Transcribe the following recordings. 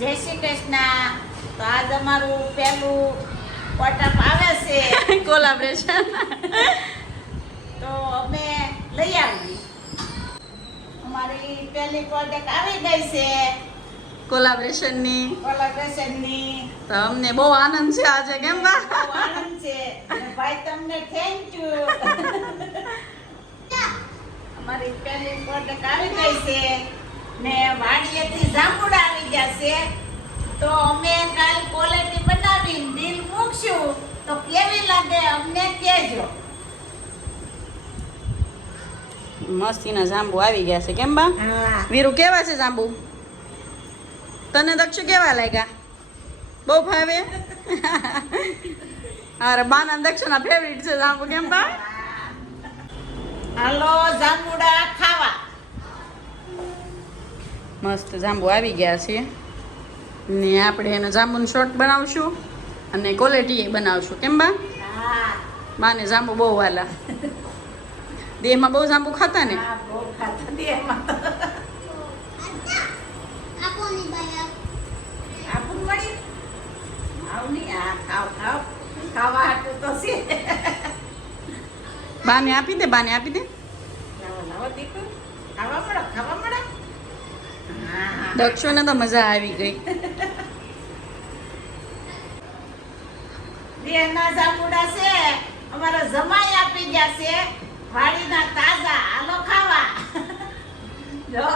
જય શ્રી કૃષ્ણ. તો આજ અમારું પહેલું વોટઅપ આવે છે કોલાબરેશન. તો અમે લઈ આવી. અમારી પહેલી પ્રોડક્ટ આવી ગઈ છે કોલાબરેશનની. કોલાબરેશનની. તો અમને બહુ આનંદ છે આજે, કેમ બા? બહુ આનંદ છે અને ભાઈ તમને થેન્ક યુ. અમારી પહેલી પ્રોડક્ટ આવી ગઈ છે ને વાડીએથી જાંબુડા આવી ગયા છે. તો અમે કાલ ક્વોલિટી બનાવીને બિલ મૂકશું તો કેવી લાગે અમને કહેજો. મસ્તીના જાંબુ આવી ગયા છે, કેમ બા? હા. વીરુ કેવા છે જાંબુ? તને દક્ષુ કેવા લાગ્યા? બહુ ભાવે? અરે બાના દક્ષુના ફેવરિટ છે જાંબુ, કેમ બા? હાલો જાંબુડા ખાવા. મસ્ત જાંબુ આવી ગયા છે ને આપણે એનો જાંબુનું શોર્ટ બનાવશું અને ક્વોલિટી બનાવશું, કેમ બા? હા. બાને જાંબુ બહુ વાલા. દેહમાં બહુ જાંબુ ખાતા ને. હા, બહુ ખાતા દે એમાં. આપું મળી? આવ નહીં, આ ખાવ ખાવ. ખાવા હાટું તો છે. બાને આપી દે, બાને આપી દે. લાવો લાવો દીકુ. ખાવા મળો, ખાવા મળો. હા. દક્ષુને તો મજા આવી ગઈ. દેહના જાંબુડા છે. અમારા જમાઈ આપી ગયા છે. વાડીના તાજા. હાલો ખાવા. જો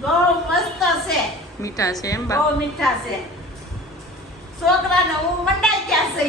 બહુ મસ્ત છે. મીઠા છે એમ બા? બહુ મીઠા છે. છોકરાને હું મંડાઈ ગયા છે.